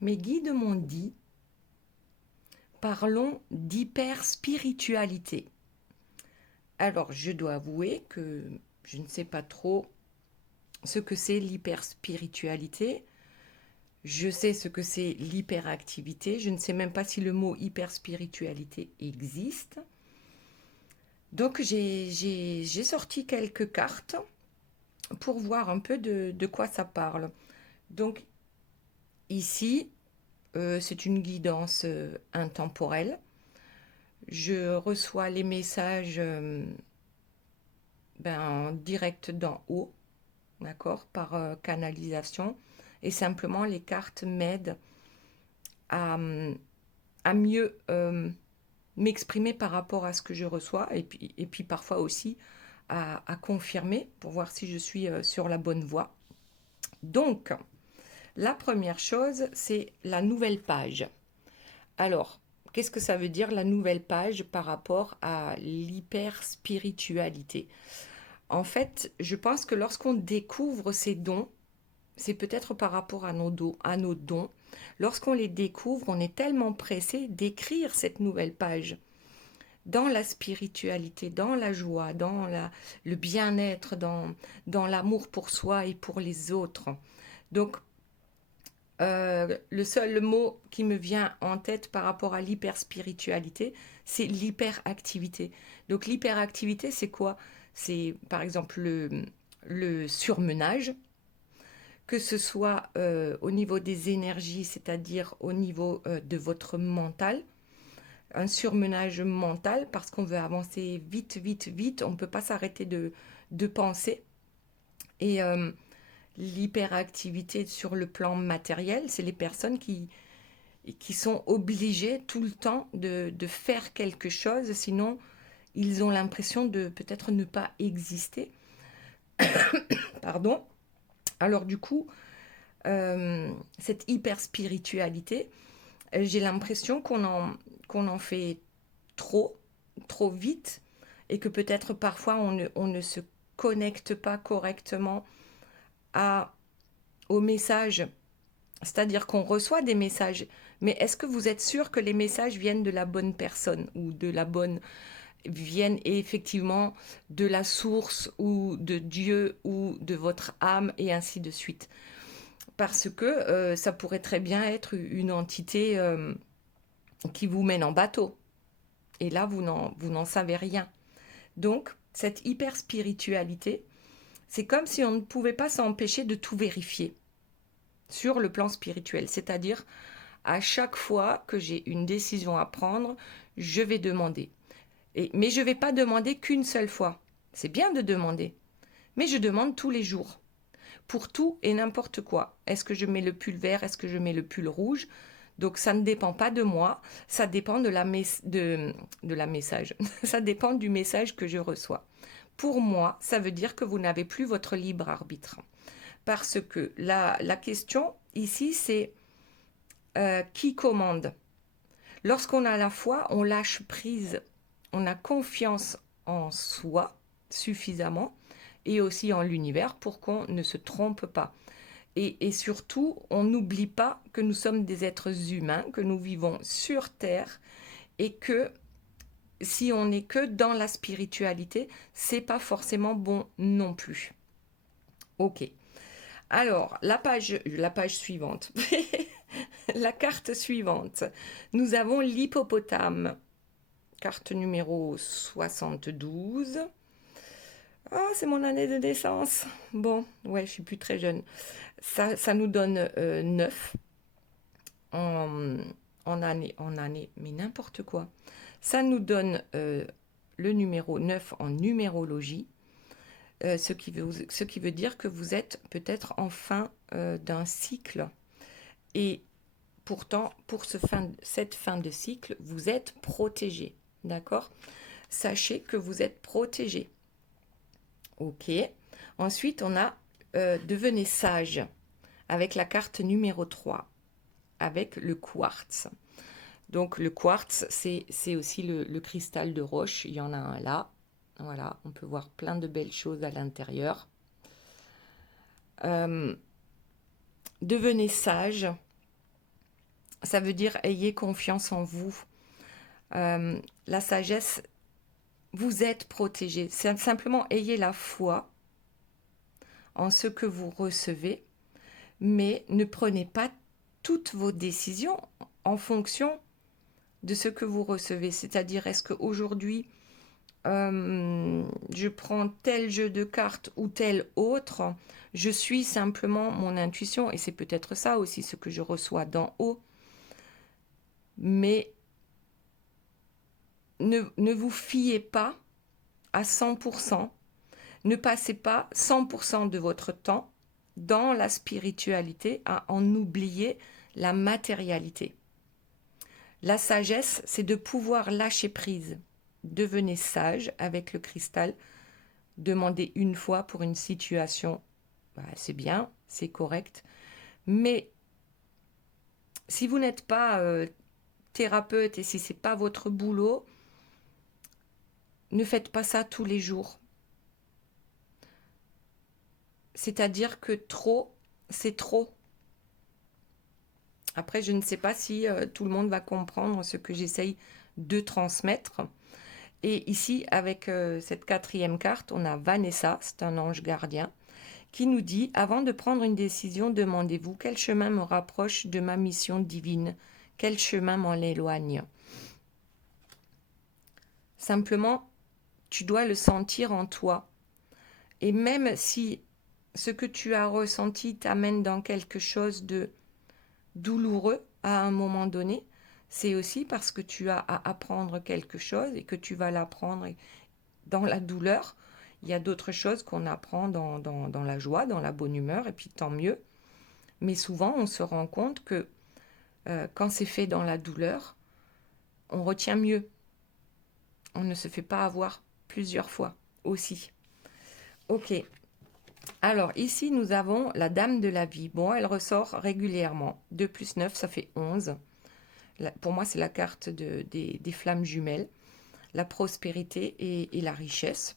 Mes guides m'ont dit, parlons d'hyperspiritualité. Alors, je dois avouer que je ne sais pas trop ce que c'est l'hyperspiritualité. Je sais ce que c'est l'hyperactivité. Je ne sais même pas si le mot hyperspiritualité existe. Donc, j'ai sorti quelques cartes pour voir un peu de quoi ça parle. Donc, ici, c'est une guidance intemporelle. Je reçois les messages direct d'en haut, d'accord, par canalisation. Et simplement, les cartes m'aident à, à mieux m'exprimer par rapport à ce que je reçois et puis parfois aussi à confirmer pour voir si je suis sur la bonne voie. Donc, la première chose, c'est la nouvelle page. Alors, qu'est-ce que ça veut dire la nouvelle page par rapport à l'hyperspiritualité? En fait, je pense que lorsqu'on découvre ces dons, c'est peut-être par rapport à nos dons. Lorsqu'on les découvre, on est tellement pressé d'écrire cette nouvelle page dans la spiritualité, dans la joie, le bien-être, dans l'amour pour soi et pour les autres. Donc, le seul mot qui me vient en tête par rapport à l'hyperspiritualité, c'est l'hyperactivité. Donc, l'hyperactivité, c'est quoi? C'est par exemple le surmenage, que ce soit au niveau des énergies, c'est-à-dire au niveau de votre mental, un surmenage mental parce qu'on veut avancer vite, vite, vite, on ne peut pas s'arrêter de penser. Et l'hyperactivité sur le plan matériel, c'est les personnes qui sont obligées tout le temps de faire quelque chose, sinon ils ont l'impression de peut-être ne pas exister. Pardon. Alors du coup, cette hyper spiritualité, j'ai l'impression qu'on en fait trop, trop vite, et que peut-être parfois on ne se connecte pas correctement à, aux messages. C'est-à-dire qu'on reçoit des messages, mais est-ce que vous êtes sûr que les messages viennent de la bonne personne ou de la bonne viennent effectivement de la source ou de Dieu ou de votre âme et ainsi de suite? Parce que ça pourrait très bien être une entité qui vous mène en bateau. Et là, vous n'en savez rien. Donc, cette hyper spiritualité, c'est comme si on ne pouvait pas s'empêcher de tout vérifier sur le plan spirituel. C'est-à-dire, à chaque fois que j'ai une décision à prendre, je vais demander. Mais je ne vais pas demander qu'une seule fois. C'est bien de demander. Mais je demande tous les jours. Pour tout et n'importe quoi. Est-ce que je mets le pull vert? Est-ce que je mets le pull rouge? Donc ça ne dépend pas de moi, ça dépend de la message. Ça dépend du message que je reçois. Pour moi, ça veut dire que vous n'avez plus votre libre arbitre. Parce que la question ici, c'est qui commande? Lorsqu'on a la foi, on lâche prise, on a confiance en soi suffisamment et aussi en l'univers pour qu'on ne se trompe pas. Et surtout, on n'oublie pas que nous sommes des êtres humains, que nous vivons sur Terre et que si on n'est que dans la spiritualité, c'est pas forcément bon non plus. Ok. Alors, la page suivante. La carte suivante. Nous avons l'hippopotame. Carte numéro 72. Ah, c'est mon année de naissance. Bon, ouais, je suis plus très jeune. Ça nous donne 9 en, en année, mais n'importe quoi. Ça nous donne le numéro 9 en numérologie, ce qui veut dire que vous êtes peut-être en fin d'un cycle. Et pourtant, pour cette fin de cycle, vous êtes protégé. D'accord? Sachez que vous êtes protégé. Ok. Ensuite, on a devenez sage avec la carte numéro 3, avec le quartz. Donc le quartz, c'est aussi le cristal de roche. Il y en a un là. Voilà, on peut voir plein de belles choses à l'intérieur. Devenez sage. Ça veut dire ayez confiance en vous. La sagesse, vous êtes protégé. C'est simplement ayez la foi en ce que vous recevez, mais ne prenez pas toutes vos décisions en fonction de ce que vous recevez. C'est-à-dire, est-ce qu'aujourd'hui, je prends tel jeu de cartes ou tel autre, je suis simplement mon intuition, et c'est peut-être ça aussi ce que je reçois d'en haut. Mais ne vous fiez pas à 100%, ne passez pas 100% de votre temps dans la spiritualité à en oublier la matérialité. La sagesse, c'est de pouvoir lâcher prise. Devenez sage avec le cristal. Demandez une fois pour une situation, c'est bien, c'est correct. Mais si vous n'êtes pas thérapeute et si ce n'est pas votre boulot, ne faites pas ça tous les jours. C'est-à-dire que trop, c'est trop. Après, je ne sais pas si tout le monde va comprendre ce que j'essaye de transmettre. Et ici, avec cette 4e carte, on a Vanessa, c'est un ange gardien, qui nous dit « Avant de prendre une décision, demandez-vous quel chemin me rapproche de ma mission divine, quel chemin m'en éloigne. » Simplement, tu dois le sentir en toi. Et même si ce que tu as ressenti t'amène dans quelque chose de douloureux à un moment donné, c'est aussi parce que tu as à apprendre quelque chose et que tu vas l'apprendre dans la douleur. Il y a d'autres choses qu'on apprend dans la joie, dans la bonne humeur, et puis tant mieux. Mais souvent, on se rend compte que quand c'est fait dans la douleur, on retient mieux. On ne se fait pas avoir plusieurs fois aussi. Ok. Alors ici, nous avons la Dame de la Vie. Bon, elle ressort régulièrement. 2 plus 9, ça fait 11. Pour moi, c'est la carte des flammes jumelles. La prospérité et la richesse.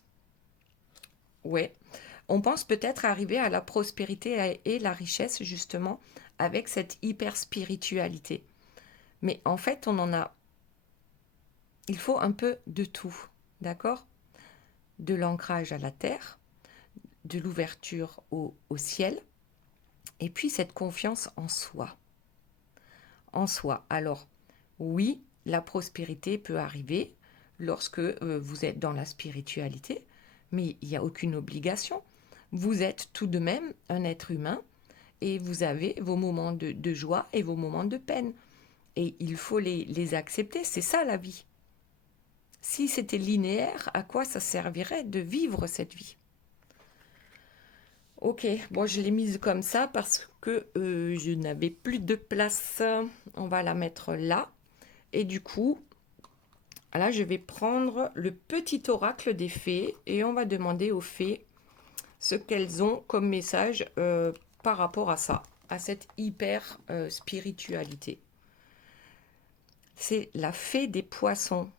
Ouais. On pense peut-être arriver à la prospérité et la richesse, justement, avec cette hyper-spiritualité. Mais en fait, il faut un peu de tout, d'accord? De l'ancrage à la terre, de l'ouverture au ciel, et puis cette confiance en soi. En soi. Alors, oui, la prospérité peut arriver lorsque vous êtes dans la spiritualité, mais il n'y a aucune obligation. Vous êtes tout de même un être humain et vous avez vos moments de joie et vos moments de peine. Et il faut les accepter, c'est ça la vie. Si c'était linéaire, à quoi ça servirait de vivre cette vie? Ok, bon, je l'ai mise comme ça parce que je n'avais plus de place. On va la mettre là. Et du coup, là, je vais prendre le petit oracle des fées et on va demander aux fées ce qu'elles ont comme message par rapport à ça, à cette hyper spiritualité. C'est la fée des poissons.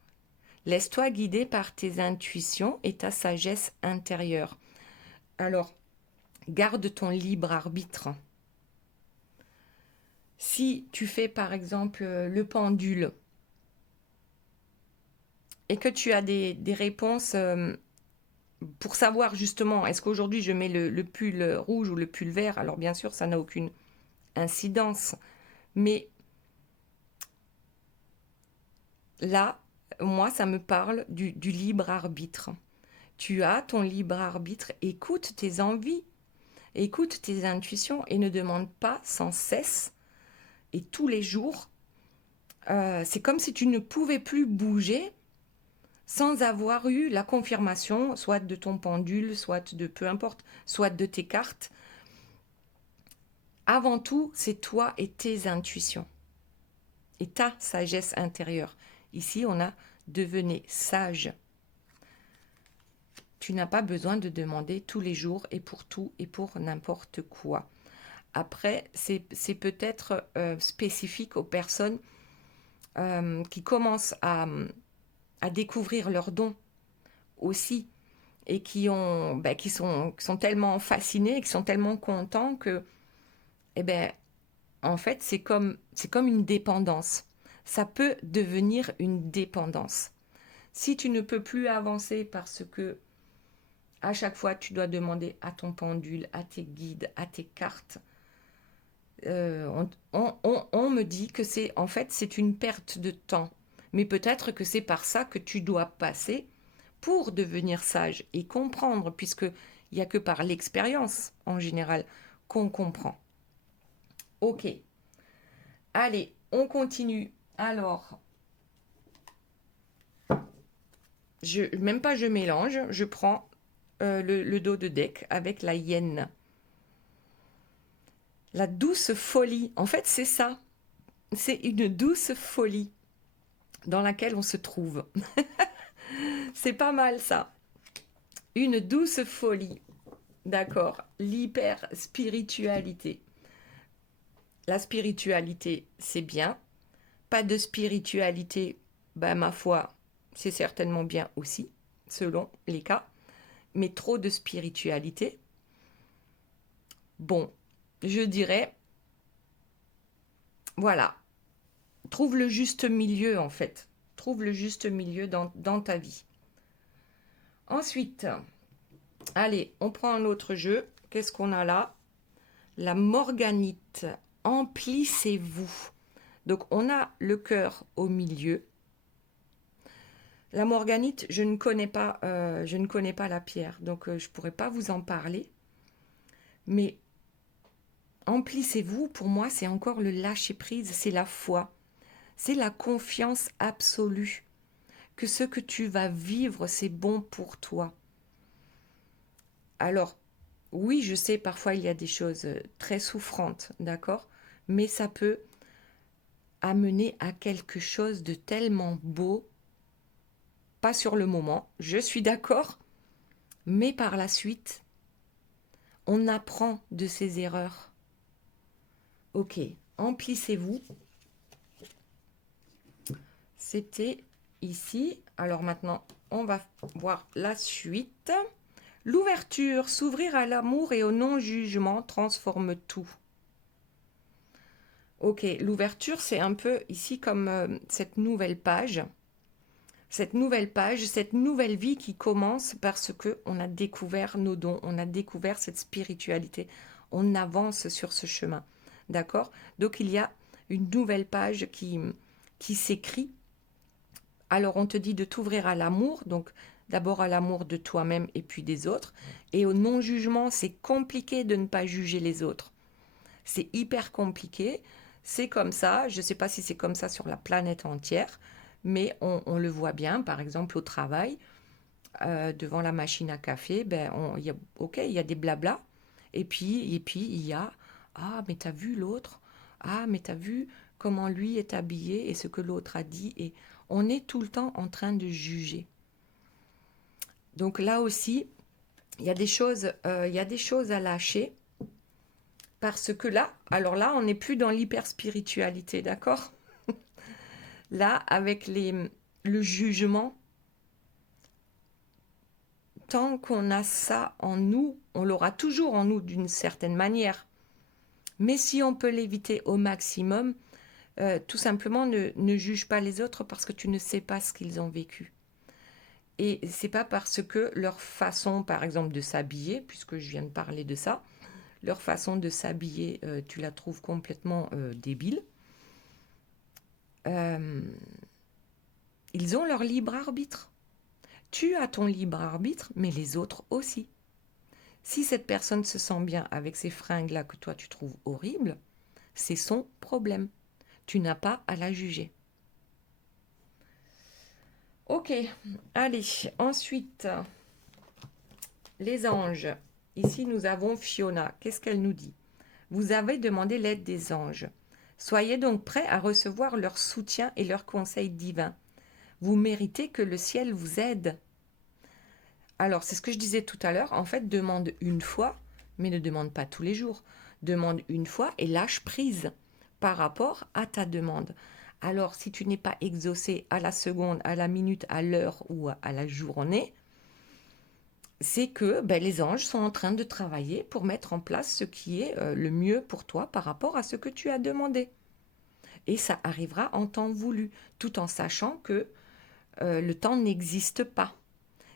Laisse-toi guider par tes intuitions et ta sagesse intérieure. Alors, garde ton libre arbitre. Si tu fais par exemple le pendule et que tu as des réponses pour savoir justement est-ce qu'aujourd'hui je mets le pull rouge ou le pull vert, alors bien sûr ça n'a aucune incidence, mais là, moi ça me parle du libre arbitre. Tu as ton libre arbitre, écoute tes envies, écoute tes intuitions et ne demande pas sans cesse et tous les jours. C'est comme si tu ne pouvais plus bouger sans avoir eu la confirmation, soit de ton pendule, soit de peu importe, soit de tes cartes. Avant tout, c'est toi et tes intuitions et ta sagesse intérieure. Ici, on a devenez sage. Tu n'as pas besoin de demander tous les jours et pour tout et pour n'importe quoi. Après, c'est peut-être spécifique aux personnes qui commencent à découvrir leurs dons aussi et qui sont tellement fascinés et qui sont tellement contents que en fait, c'est comme une dépendance. Ça peut devenir une dépendance. Si tu ne peux plus avancer parce que à chaque fois tu dois demander à ton pendule, à tes guides, à tes cartes, on me dit que c'est en fait c'est une perte de temps. Mais peut-être que c'est par ça que tu dois passer pour devenir sage et comprendre, puisque il n'y a que par l'expérience en général qu'on comprend. Ok, allez, on continue. Alors, même pas je mélange, je prends le dos de deck avec la hyène. La douce folie, en fait c'est ça, c'est une douce folie dans laquelle on se trouve. C'est pas mal ça. Une douce folie, d'accord. L'hyper spiritualité. La spiritualité, c'est bien. Pas de spiritualité, bah ma foi, c'est certainement bien aussi, selon les cas. Mais trop de spiritualité, bon, je dirais, voilà, trouve le juste milieu en fait. Trouve le juste milieu dans ta vie. Ensuite, allez, on prend un autre jeu. Qu'est-ce qu'on a là? La morganite. Emplissez-vous. Donc, on a le cœur au milieu. La morganite, je ne connais pas la pierre, donc je ne pourrais pas vous en parler. Mais emplissez-vous, pour moi, c'est encore le lâcher-prise, c'est la foi. C'est la confiance absolue que ce que tu vas vivre, c'est bon pour toi. Alors, oui, je sais, parfois il y a des choses très souffrantes, d'accord? Mais ça peut amener à quelque chose de tellement beau, pas sur le moment, je suis d'accord, mais par la suite, on apprend de ses erreurs. Ok, emplissez-vous. C'était ici. Alors maintenant, on va voir la suite. L'ouverture, s'ouvrir à l'amour et au non-jugement transforme tout. Ok, l'ouverture, c'est un peu ici comme cette nouvelle page. Cette nouvelle page, cette nouvelle vie qui commence parce qu'on a découvert nos dons, on a découvert cette spiritualité. On avance sur ce chemin. D'accord? Donc il y a une nouvelle page qui s'écrit. Alors on te dit de t'ouvrir à l'amour, donc d'abord à l'amour de toi-même et puis des autres. Et au non-jugement, c'est compliqué de ne pas juger les autres. C'est hyper compliqué. C'est comme ça. Je ne sais pas si c'est comme ça sur la planète entière, mais on le voit bien, par exemple au travail, devant la machine à café, il y a des blablas. Et puis il y a, ah, mais t'as vu l'autre? Ah, mais t'as vu comment lui est habillé et ce que l'autre a dit? Et on est tout le temps en train de juger. Donc là aussi, il y a des choses à lâcher. Parce que là, alors là, on n'est plus dans l'hyperspiritualité, d'accord? Là, avec le jugement, tant qu'on a ça en nous, on l'aura toujours en nous d'une certaine manière. Mais si on peut l'éviter au maximum, tout simplement ne juge pas les autres parce que tu ne sais pas ce qu'ils ont vécu. Et c'est pas parce que leur façon, par exemple, de s'habiller, puisque je viens de parler de ça, leur façon de s'habiller, tu la trouves complètement débile. Ils ont leur libre arbitre. Tu as ton libre arbitre, mais les autres aussi. Si cette personne se sent bien avec ces fringues-là que toi tu trouves horribles, c'est son problème. Tu n'as pas à la juger. Ok, allez, ensuite, les anges. Ici, nous avons Fiona. Qu'est-ce qu'elle nous dit? Vous avez demandé l'aide des anges. Soyez donc prêts à recevoir leur soutien et leurs conseils divins. Vous méritez que le ciel vous aide. Alors, c'est ce que je disais tout à l'heure. En fait, demande une fois, mais ne demande pas tous les jours. Demande une fois et lâche prise par rapport à ta demande. Alors, si tu n'es pas exaucé à la seconde, à la minute, à l'heure ou à la journée, c'est que ben, les anges sont en train de travailler pour mettre en place ce qui est le mieux pour toi par rapport à ce que tu as demandé. Et ça arrivera en temps voulu, tout en sachant que le temps n'existe pas.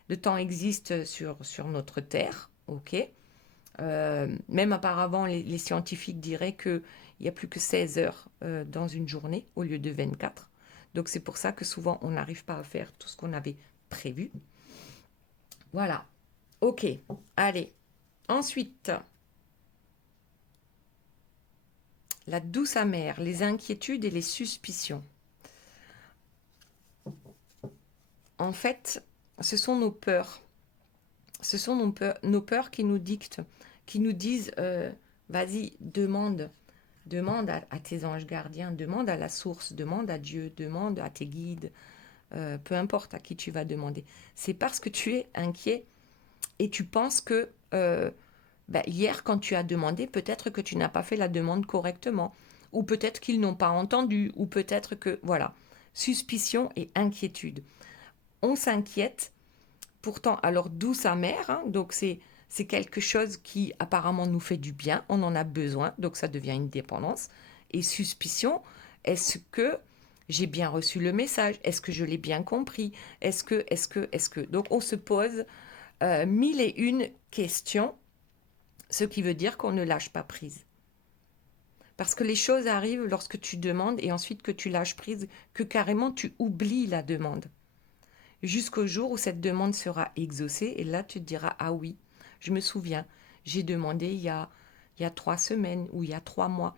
Le temps existe sur notre Terre, ok. Même auparavant, les scientifiques diraient qu'il n'y a plus que 16 heures dans une journée au lieu de 24. Donc c'est pour ça que souvent on n'arrive pas à faire tout ce qu'on avait prévu. Voilà. Ok. Allez. Ensuite, la douce amère, les inquiétudes et les suspicions. En fait, ce sont nos peurs. Ce sont nos peurs qui nous dictent, qui nous disent vas-y, demande à tes anges gardiens, demande à la source, demande à Dieu, demande à tes guides, peu importe à qui tu vas demander. C'est parce que tu es inquiet et tu penses que hier, quand tu as demandé, peut-être que tu n'as pas fait la demande correctement, ou peut-être qu'ils n'ont pas entendu, ou peut-être que, voilà, suspicion et inquiétude. On s'inquiète, pourtant, alors douce amère, hein, donc c'est quelque chose qui apparemment nous fait du bien, on en a besoin, donc ça devient une dépendance. Et suspicion, est-ce que j'ai bien reçu le message? Est-ce que je l'ai bien compris? Est-ce que... Donc on se pose mille et une questions, ce qui veut dire qu'on ne lâche pas prise. Parce que les choses arrivent lorsque tu demandes et ensuite que tu lâches prise, que carrément tu oublies la demande. Jusqu'au jour où cette demande sera exaucée et là tu te diras ah oui, je me souviens, j'ai demandé il y a 3 semaines ou il y a 3 mois.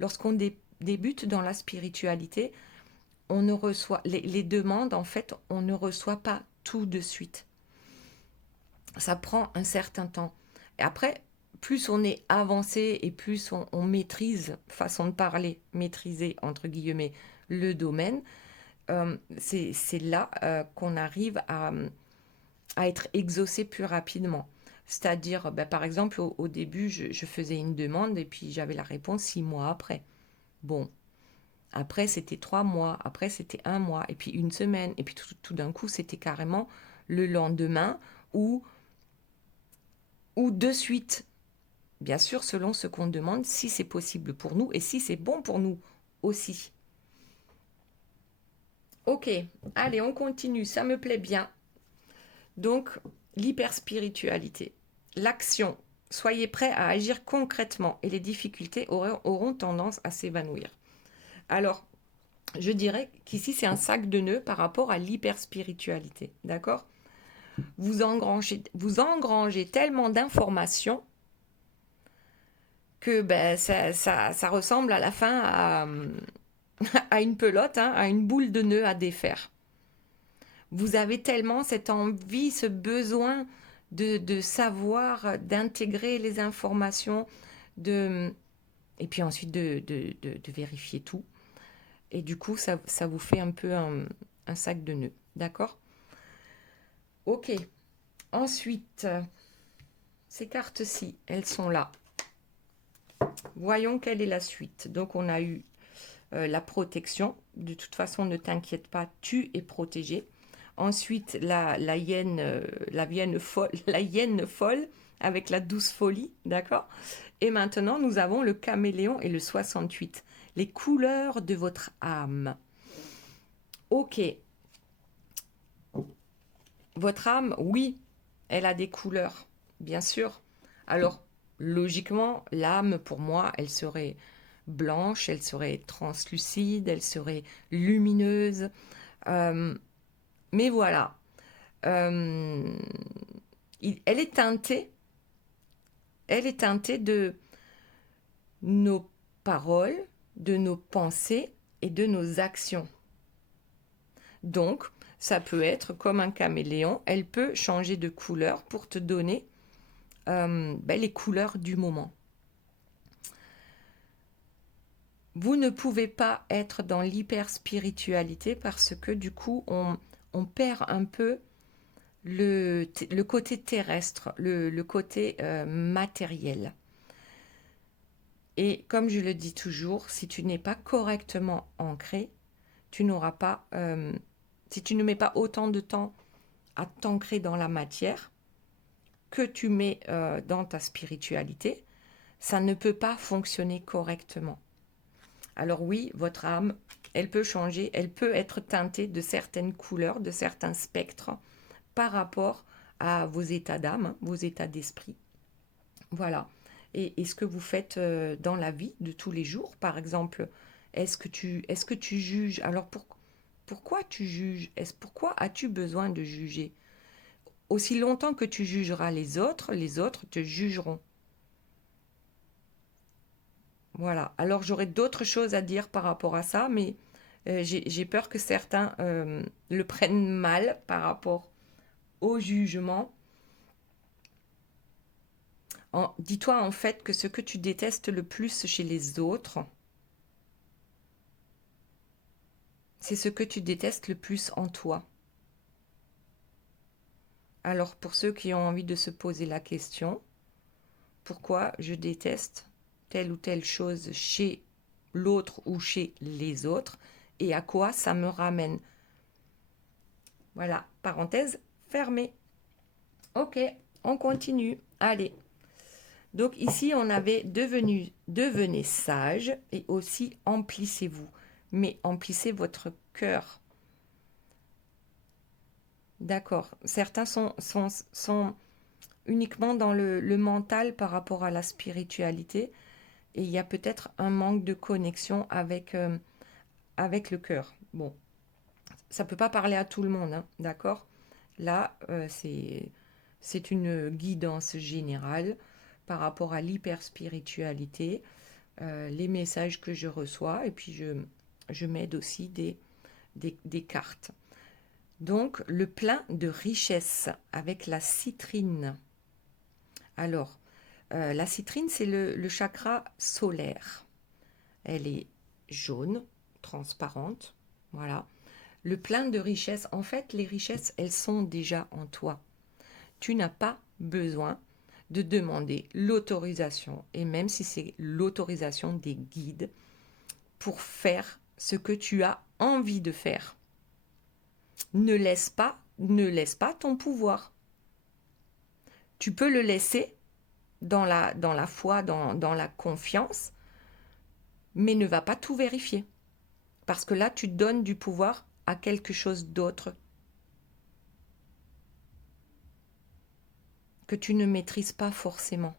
Lorsqu'on débute dans la spiritualité, on ne reçoit les demandes en fait, on ne reçoit pas tout de suite. Ça prend un certain temps. Et après, plus on est avancé et plus on maîtrise, façon de parler, maîtriser entre guillemets le domaine, c'est là qu'on arrive à être exaucé plus rapidement. C'est-à-dire, par exemple, au début, je faisais une demande et puis j'avais la réponse 6 mois après. Bon, après c'était 3 mois, après c'était 1 mois, et puis une semaine, et puis tout d'un coup, c'était carrément le lendemain ou de suite. Bien sûr, selon ce qu'on demande, si c'est possible pour nous et si c'est bon pour nous aussi. Ok, allez, on continue, ça me plaît bien. Donc, l'hyperspiritualité, l'action. Soyez prêts à agir concrètement et les difficultés auront tendance à s'évanouir. Alors, je dirais qu'ici, c'est un sac de nœuds par rapport à l'hyperspiritualité. D'accord? Vous engrangez tellement d'informations que ça ressemble à la fin à une pelote, hein, à une boule de nœuds à défaire. Vous avez tellement cette envie, ce besoin de savoir, d'intégrer les informations, et puis ensuite de vérifier tout. Et du coup, ça vous fait un peu un sac de nœuds. D'accord? Ok. Ensuite, ces cartes-ci, elles sont là. Voyons quelle est la suite. Donc, on a eu la protection. De toute façon, ne t'inquiète pas, tu es protégé. Ensuite, la hyène folle avec la douce folie, d'accord? Et maintenant, nous avons le caméléon et le 68, les couleurs de votre âme. Ok, votre âme, oui, elle a des couleurs, bien sûr. Alors, logiquement, l'âme, pour moi, elle serait blanche, elle serait translucide, elle serait lumineuse. Mais voilà, euh, elle est teintée. Elle est teintée de nos paroles, de nos pensées et de nos actions. Donc, ça peut être comme un caméléon, elle peut changer de couleur pour te donner les couleurs du moment. Vous ne pouvez pas être dans l'hyper-spiritualité parce que du coup, on perd un peu le côté terrestre, le côté matériel. Et comme je le dis toujours, si tu n'es pas correctement ancré, tu n'auras pas, si tu ne mets pas autant de temps à t'ancrer dans la matière, que tu mets dans ta spiritualité, ça ne peut pas fonctionner correctement. Alors oui, votre âme, elle peut changer, elle peut être teintée de certaines couleurs, de certains spectres par rapport à vos états d'âme, vos états d'esprit. Voilà. Et ce que vous faites dans la vie de tous les jours, par exemple, est-ce que tu juges? Alors pourquoi tu juges? Pourquoi as-tu besoin de juger? Aussi longtemps que tu jugeras les autres te jugeront. Voilà. Alors j'aurais d'autres choses à dire par rapport à ça, mais j'ai peur que certains le prennent mal par rapport au jugement. Dis-toi en fait que ce que tu détestes le plus chez les autres, c'est ce que tu détestes le plus en toi. Alors pour ceux qui ont envie de se poser la question, pourquoi je déteste telle ou telle chose chez l'autre ou chez les autres et à quoi ça me ramène? Voilà, parenthèse fermée. Ok, on continue. Allez. Donc ici, on avait devenez sage et aussi emplissez-vous. Mais emplissez votre cœur. D'accord. Certains sont uniquement dans le mental par rapport à la spiritualité et il y a peut-être un manque de connexion avec le cœur. Bon, ça ne peut pas parler à tout le monde, hein, d'accord? Là, c'est une guidance générale par rapport à l'hyperspiritualité, les messages que je reçois, et puis je m'aide aussi des cartes. Donc, le plein de richesse avec la citrine. Alors, la citrine, c'est le chakra solaire. Elle est jaune, transparente, voilà. Le plein de richesse, en fait, les richesses, elles sont déjà en toi. Tu n'as pas besoin de demander l'autorisation, et même si c'est l'autorisation des guides, pour faire ce que tu as envie de faire. Ne laisse pas ton pouvoir. Tu peux le laisser dans la foi, dans la confiance, mais ne va pas tout vérifier. Parce que là, tu donnes du pouvoir à quelque chose d'autre que tu ne maîtrises pas forcément.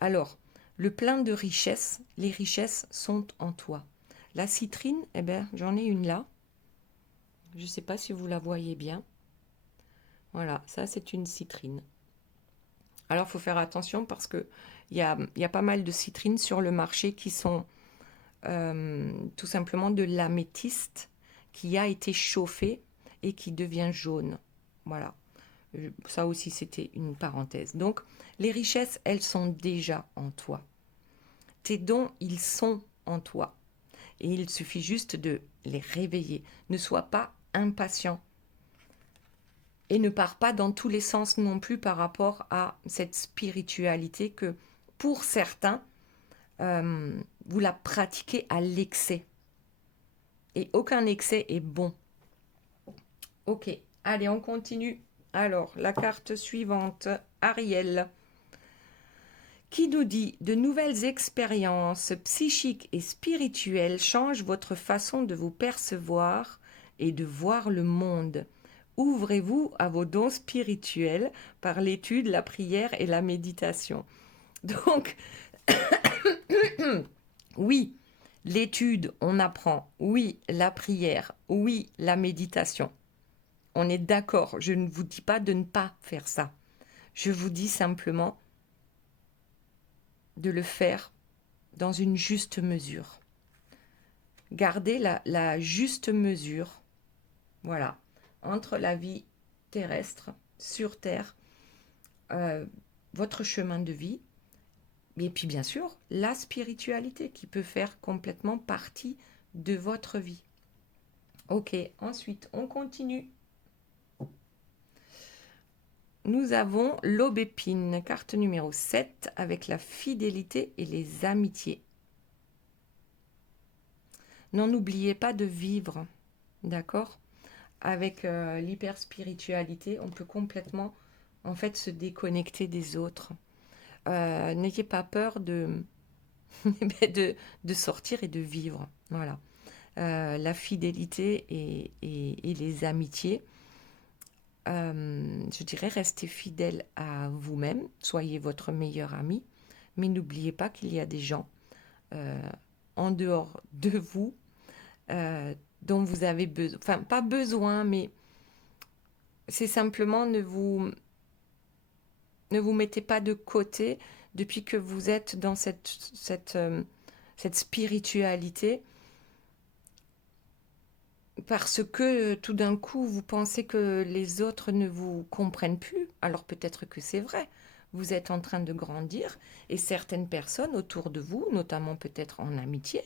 Alors, le plein de richesses, les richesses sont en toi. La citrine, eh bien, j'en ai une là. Je ne sais pas si vous la voyez bien. Voilà, ça c'est une citrine. Alors, il faut faire attention parce qu'il y a pas mal de citrines sur le marché qui sont tout simplement de l'améthyste qui a été chauffé et qui devient jaune. Voilà. Ça aussi, c'était une parenthèse. Donc, les richesses, elles sont déjà en toi. Tes dons, ils sont en toi. Et il suffit juste de les réveiller. Ne sois pas impatient. Et ne pars pas dans tous les sens non plus par rapport à cette spiritualité que, pour certains, vous la pratiquez à l'excès. Et aucun excès est bon. Ok, allez, on continue. Alors, la carte suivante, Ariel, qui nous dit « De nouvelles expériences psychiques et spirituelles changent votre façon de vous percevoir et de voir le monde. Ouvrez-vous à vos dons spirituels par l'étude, la prière et la méditation. » Donc, oui, l'étude, on apprend. Oui, la prière. Oui, la méditation. On est d'accord, je ne vous dis pas de ne pas faire ça. Je vous dis simplement de le faire dans une juste mesure. Gardez la juste mesure, voilà, entre la vie terrestre, sur Terre, votre chemin de vie, et puis bien sûr, la spiritualité qui peut faire complètement partie de votre vie. Ok, ensuite, on continue. Nous avons l'aubépine, carte numéro 7, avec la fidélité et les amitiés. N'en oubliez pas de vivre, d'accord? avec l'hyperspiritualité, on peut complètement en fait se déconnecter des autres. N'ayez pas peur de sortir et de vivre. Voilà. La fidélité et les amitiés. Je dirais restez fidèle à vous-même, soyez votre meilleur ami, mais n'oubliez pas qu'il y a des gens euh, en dehors de vous dont vous avez besoin, enfin pas besoin, mais c'est simplement ne vous mettez pas de côté depuis que vous êtes dans cette spiritualité parce que tout d'un coup vous pensez que les autres ne vous comprennent plus. Alors peut-être que c'est vrai. Vous êtes en train de grandir et certaines personnes autour de vous, notamment peut-être en amitié,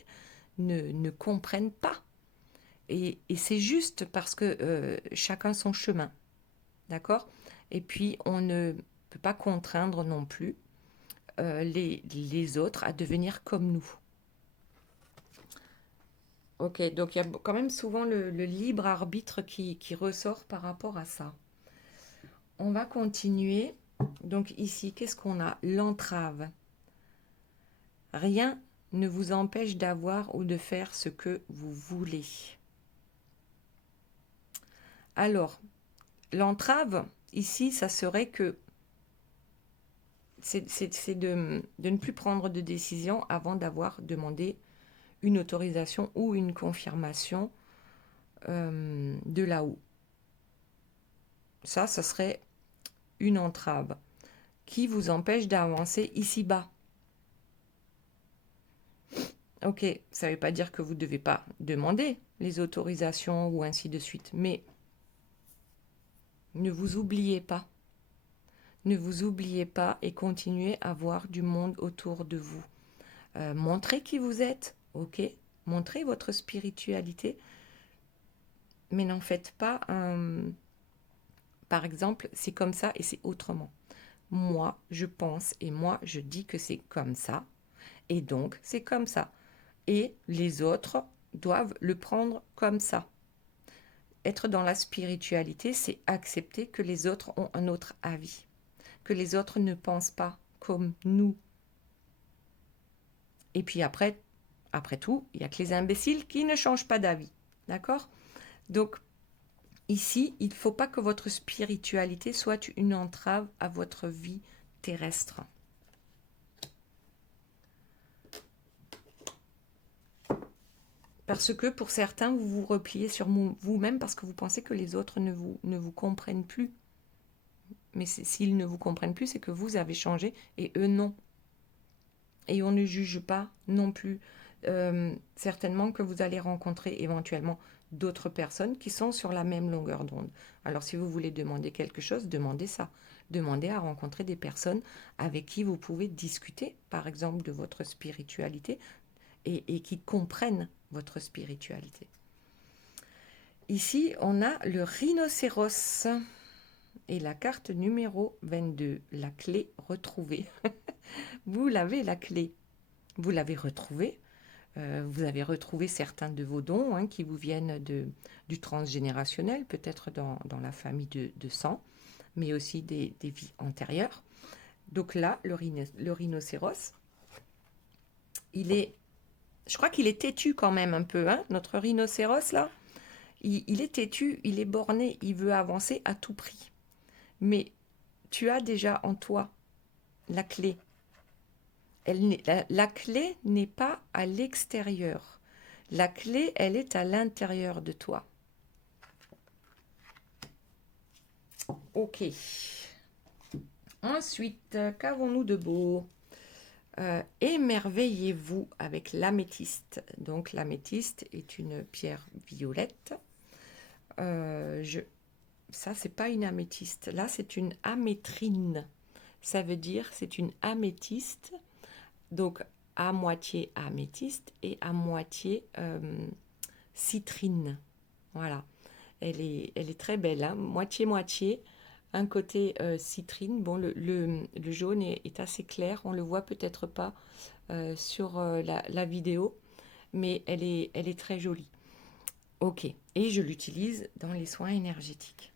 ne comprennent pas. Et c'est juste parce que chacun son chemin. D'accord? Et puis on ne peut pas contraindre non plus les autres à devenir comme nous. Ok, donc il y a quand même souvent le libre arbitre qui ressort par rapport à ça. On va continuer. Donc ici, qu'est-ce qu'on a? L'entrave. Rien ne vous empêche d'avoir ou de faire ce que vous voulez. Alors, l'entrave, ici, ça serait que c'est de ne plus prendre de décision avant d'avoir demandé une autorisation ou une confirmation de là-haut. Ça serait une entrave qui vous empêche d'avancer ici-bas. Ok, ça ne veut pas dire que vous ne devez pas demander les autorisations ou ainsi de suite, mais ne vous oubliez pas. Ne vous oubliez pas et continuez à voir du monde autour de vous. Montrez qui vous êtes, ok. Montrez votre spiritualité, mais n'en faites pas un... Par exemple, c'est comme ça et c'est autrement. Moi, je pense et moi, je dis que c'est comme ça, et donc c'est comme ça. Et les autres doivent le prendre comme ça. Être dans la spiritualité, c'est accepter que les autres ont un autre avis, que les autres ne pensent pas comme nous. Et puis après tout, il n'y a que les imbéciles qui ne changent pas d'avis. D'accord? Donc, ici, il ne faut pas que votre spiritualité soit une entrave à votre vie terrestre. Parce que pour certains, vous vous repliez sur vous-même parce que vous pensez que les autres ne vous comprennent plus. Mais s'ils ne vous comprennent plus, c'est que vous avez changé et eux non. Et on ne juge pas non plus. Certainement que vous allez rencontrer éventuellement d'autres personnes qui sont sur la même longueur d'onde. Alors si vous voulez demander quelque chose, demandez ça. Demandez à rencontrer des personnes avec qui vous pouvez discuter, par exemple, de votre spiritualité et qui comprennent votre spiritualité. Ici, on a le rhinocéros et la carte numéro 22, la clé retrouvée. Vous l'avez, la clé. Vous l'avez retrouvée. Vous avez retrouvé certains de vos dons qui vous viennent du transgénérationnel, peut-être dans la famille de sang, mais aussi des vies antérieures. Donc là, le rhinocéros, je crois qu'il est têtu quand même un peu, notre rhinocéros là. Il est têtu, il est borné, il veut avancer à tout prix. Mais tu as déjà en toi la clé. La clé n'est pas à l'extérieur. La clé, elle est à l'intérieur de toi. Ok. Ensuite, qu'avons-nous de beau? Émerveillez-vous avec l'améthyste. Donc l'améthyste est une pierre violette. Ça, c'est pas une améthyste. Là, c'est une amétrine. Ça veut dire c'est une améthyste. Donc à moitié améthyste et à moitié citrine. Voilà. Elle est très belle, hein, moitié-moitié. Un côté citrine. Bon, le jaune est assez clair. On ne le voit peut-être pas sur la vidéo, mais elle est très jolie. Ok, et je l'utilise dans les soins énergétiques.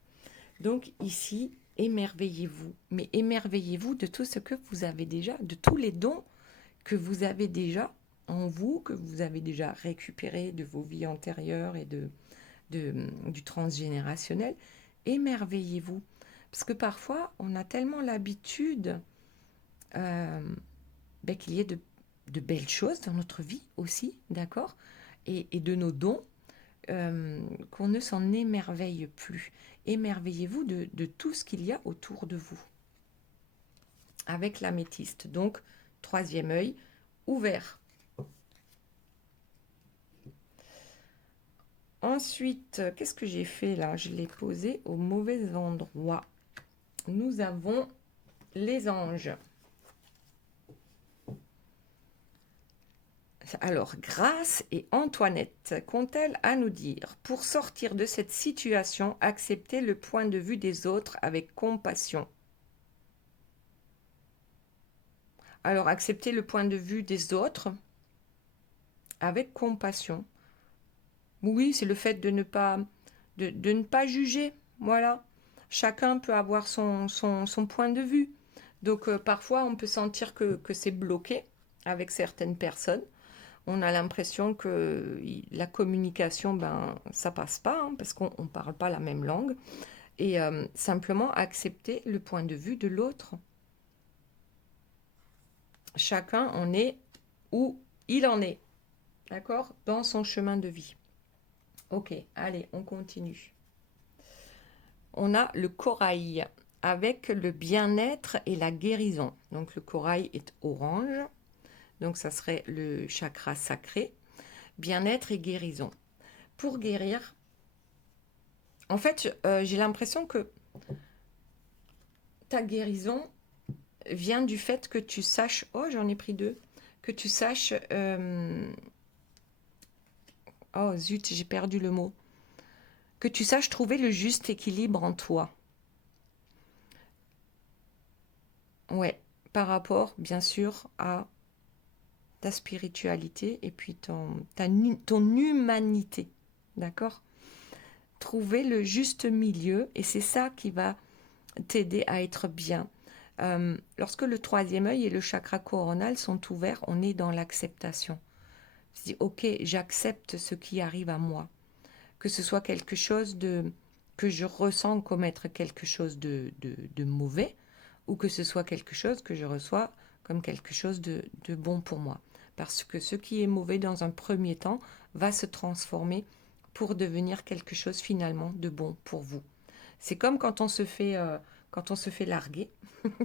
Donc ici, émerveillez-vous, mais émerveillez-vous de tout ce que vous avez déjà, de tous les dons que vous avez déjà en vous, que vous avez déjà récupérés de vos vies antérieures et du transgénérationnel. Émerveillez-vous. Parce que parfois, on a tellement l'habitude qu'il y ait de belles choses dans notre vie aussi, d'accord, et de nos dons, qu'on ne s'en émerveille plus. Émerveillez-vous de tout ce qu'il y a autour de vous. Avec l'améthyste, donc, troisième œil, ouvert. Ensuite, qu'est-ce que j'ai fait là? Je l'ai posé au mauvais endroit. Nous avons les anges. Alors, Grâce et Antoinette, qu'ont-elles à nous dire? Pour sortir de cette situation, accepter le point de vue des autres avec compassion. Alors, accepter le point de vue des autres avec compassion. Oui, c'est le fait de ne pas juger. Voilà. Chacun peut avoir son point de vue. Donc, parfois, on peut sentir que c'est bloqué avec certaines personnes. On a l'impression que la communication, ça passe pas, hein, parce qu'on ne parle pas la même langue. Et simplement accepter le point de vue de l'autre. Chacun en est où il en est, d'accord, dans son chemin de vie. Ok, allez, on continue. On a le corail avec le bien-être et la guérison. Donc le corail est orange, donc ça serait le chakra sacré. Bien-être et guérison. Pour guérir, en fait, j'ai l'impression que ta guérison vient du fait que tu saches... Oh, j'en ai pris deux. Que tu saches... Oh, zut, j'ai perdu le mot. Que tu saches trouver le juste équilibre en toi. Ouais, par rapport, bien sûr, à ta spiritualité et puis ton humanité. D'accord? Trouver le juste milieu, et c'est ça qui va t'aider à être bien. Lorsque le troisième œil et le chakra coronal sont ouverts, on est dans l'acceptation. Je dis, ok, j'accepte ce qui arrive à moi. Que ce soit quelque chose que je ressens comme être quelque chose de mauvais, ou que ce soit quelque chose que je reçois comme quelque chose de bon pour moi. Parce que ce qui est mauvais dans un premier temps va se transformer pour devenir quelque chose finalement de bon pour vous. C'est comme quand on se fait larguer,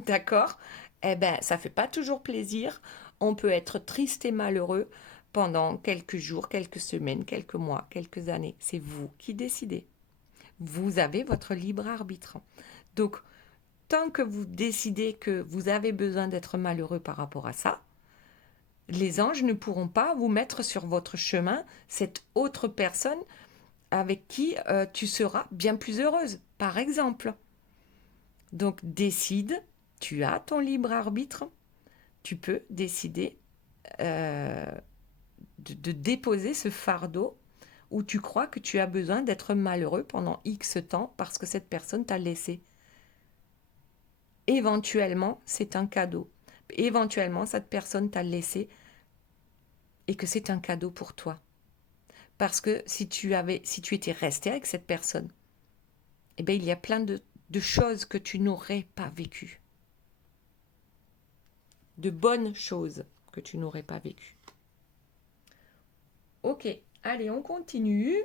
d'accord? Eh ben, ça fait pas toujours plaisir. On peut être triste et malheureux pendant quelques jours, quelques semaines, quelques mois, quelques années. C'est vous qui décidez. Vous avez votre libre arbitre. Donc, tant que vous décidez que vous avez besoin d'être malheureux par rapport à ça, les anges ne pourront pas vous mettre sur votre chemin cette autre personne avec qui tu seras bien plus heureuse, par exemple. Donc décide, tu as ton libre arbitre, tu peux décider de déposer ce fardeau où tu crois que tu as besoin d'être malheureux pendant X temps parce que cette personne t'a laissé. Éventuellement, c'est un cadeau. Éventuellement, cette personne t'a laissé et que c'est un cadeau pour toi. Parce que si tu étais resté avec cette personne, eh bien, il y a plein de choses que tu n'aurais pas vécues. De bonnes choses que tu n'aurais pas vécues. Ok, allez, on continue.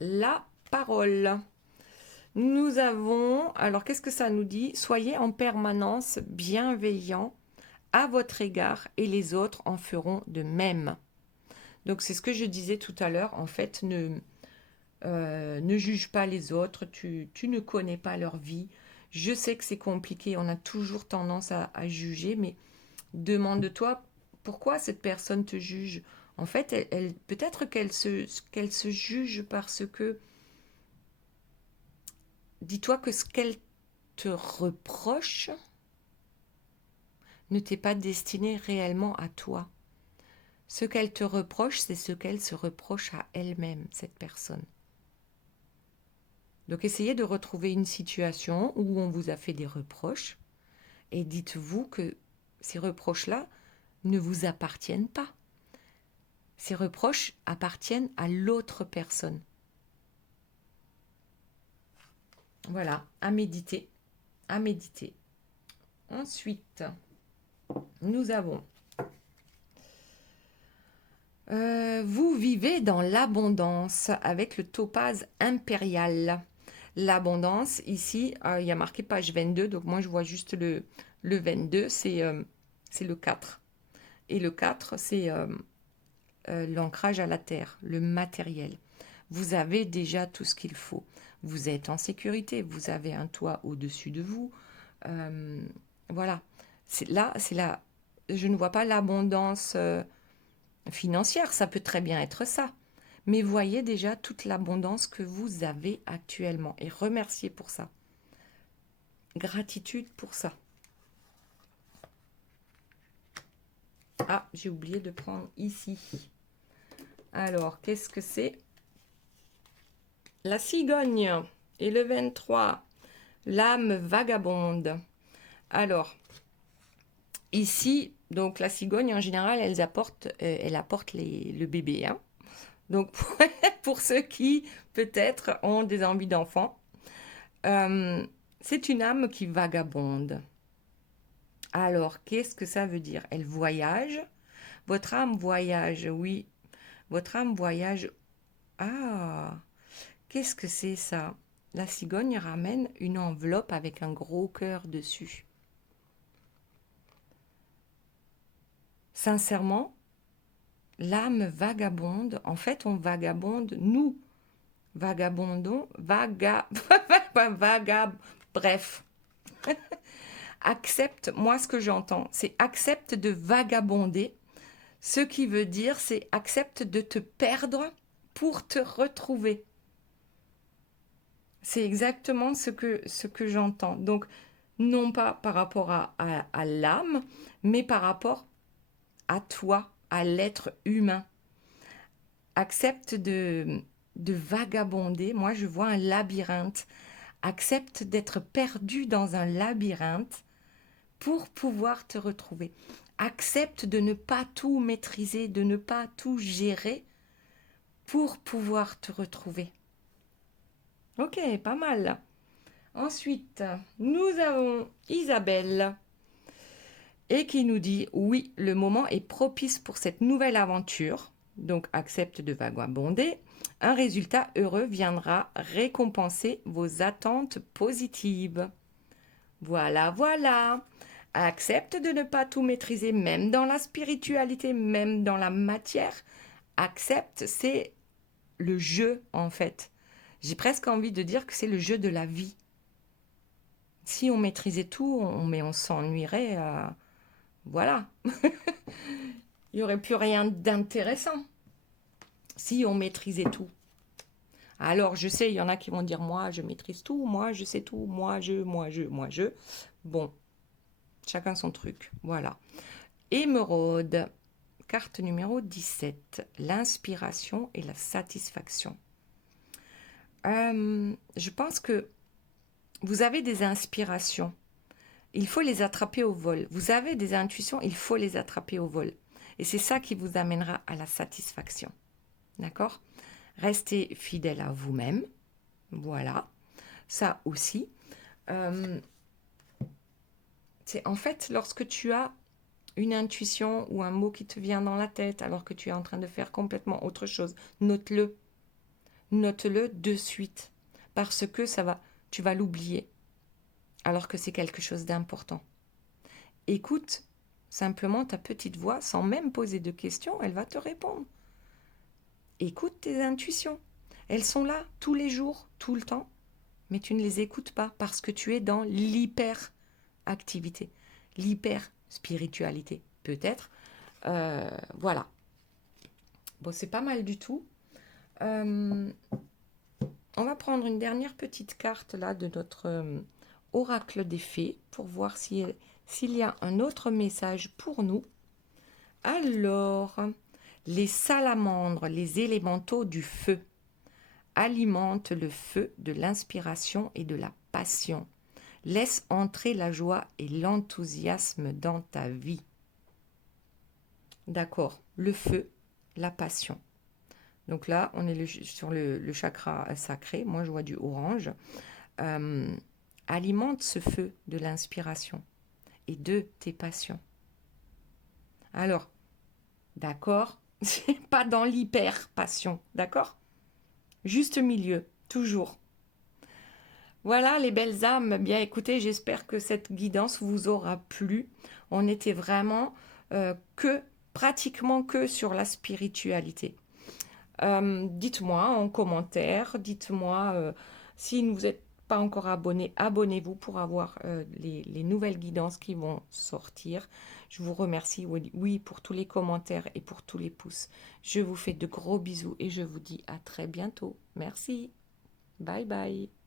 La parole. Nous avons, alors qu'est-ce que ça nous dit? Soyez en permanence bienveillants à votre égard et les autres en feront de même. Donc c'est ce que je disais tout à l'heure, en fait, ne juge pas les autres, tu ne connais pas leur vie. Je sais que c'est compliqué, on a toujours tendance à juger, mais demande-toi pourquoi cette personne te juge. En fait, peut-être qu'elle se juge parce que, dis-toi que ce qu'elle te reproche ne t'est pas destiné réellement à toi. Ce qu'elle te reproche, c'est ce qu'elle se reproche à elle-même, cette personne. Donc essayez de retrouver une situation où on vous a fait des reproches et dites-vous que ces reproches-là ne vous appartiennent pas. Ces reproches appartiennent à l'autre personne. Voilà, à méditer, à méditer. Ensuite, nous avons vous vivez dans l'abondance avec le topaz impérial. L'abondance, ici, il y a marqué page 22, donc moi je vois juste le 22, c'est le 4. Et le 4, c'est l'ancrage à la terre, le matériel. Vous avez déjà tout ce qu'il faut. Vous êtes en sécurité, vous avez un toit au-dessus de vous. Voilà. Là, je ne vois pas l'abondance financière, ça peut très bien être ça. Mais voyez déjà toute l'abondance que vous avez actuellement et remerciez pour ça. Gratitude pour ça. Ah, j'ai oublié de prendre ici. Alors, qu'est-ce que c'est? La cigogne et le 23. L'âme vagabonde. Alors, ici, donc la cigogne, en général, elle apporte le bébé. Hein. Donc, pour ceux qui, peut-être, ont des envies d'enfants, c'est une âme qui vagabonde. Alors, qu'est-ce que ça veut dire? Elle voyage. Votre âme voyage, oui. Votre âme voyage. Ah, qu'est-ce que c'est ça? La cigogne ramène une enveloppe avec un gros cœur dessus. Sincèrement, l'âme vagabonde. En fait, on vagabonde, nous vagabondons, bref. Accepte, moi ce que j'entends, c'est accepte de vagabonder. Ce qui veut dire, c'est accepte de te perdre pour te retrouver. C'est exactement ce que j'entends. Donc, non pas par rapport à l'âme, mais par rapport à toi, à l'être humain. Accepte de vagabonder. Moi, je vois un labyrinthe. Accepte d'être perdu dans un labyrinthe pour pouvoir te retrouver. Accepte de ne pas tout maîtriser, de ne pas tout gérer pour pouvoir te retrouver. Ok, pas mal. Ensuite, nous avons Isabelle et qui nous dit « Oui, le moment est propice pour cette nouvelle aventure. Donc, accepte de vagabonder. Un résultat heureux viendra récompenser vos attentes positives. » Voilà, voilà. Accepte de ne pas tout maîtriser, même dans la spiritualité, même dans la matière. Accepte, c'est le jeu, en fait. J'ai presque envie de dire que c'est le jeu de la vie. Si on maîtrisait tout, on s'ennuierait. Voilà. Il n'y aurait plus rien d'intéressant si on maîtrisait tout. Alors, je sais, il y en a qui vont dire, moi, je maîtrise tout, moi, je sais tout, moi, je. Bon, chacun son truc. Voilà. Émeraude, carte numéro 17. L'inspiration et la satisfaction. Je pense que vous avez des inspirations. Il faut les attraper au vol. Vous avez des intuitions, il faut les attraper au vol. Et c'est ça qui vous amènera à la satisfaction. D'accord? Restez fidèle à vous-même. Voilà. Ça aussi. C'est en fait lorsque tu as une intuition ou un mot qui te vient dans la tête alors que tu es en train de faire complètement autre chose, note-le. Note-le de suite. Parce que tu vas l'oublier. Alors que c'est quelque chose d'important. Écoute simplement ta petite voix sans même poser de questions, elle va te répondre. Écoute tes intuitions. Elles sont là tous les jours, tout le temps, mais tu ne les écoutes pas parce que tu es dans l'hyper-activité, l'hyper-spiritualité, peut-être. Voilà. Bon, c'est pas mal du tout. On va prendre une dernière petite carte là de notre oracle des fées pour voir s'il y a un autre message pour nous. Alors, Les salamandres, les élémentaux du feu, alimentent le feu de l'inspiration et de la passion. Laisse entrer la joie et l'enthousiasme dans ta vie. D'accord, le feu, la passion. Donc là, on est sur le chakra sacré. Moi, je vois du orange. Alimente ce feu de l'inspiration et de tes passions. Alors, d'accord, c'est pas dans l'hyper-passion, d'accord? Juste milieu, toujours. Voilà les belles âmes. Bien écoutez, j'espère que cette guidance vous aura plu. On était vraiment pratiquement que sur la spiritualité. Dites-moi en commentaire, dites-moi si vous n'êtes pas encore abonné, abonnez-vous pour avoir les nouvelles guidances qui vont sortir. Je vous remercie, oui, pour tous les commentaires et pour tous les pouces. Je vous fais de gros bisous et je vous dis à très bientôt. Merci. Bye bye.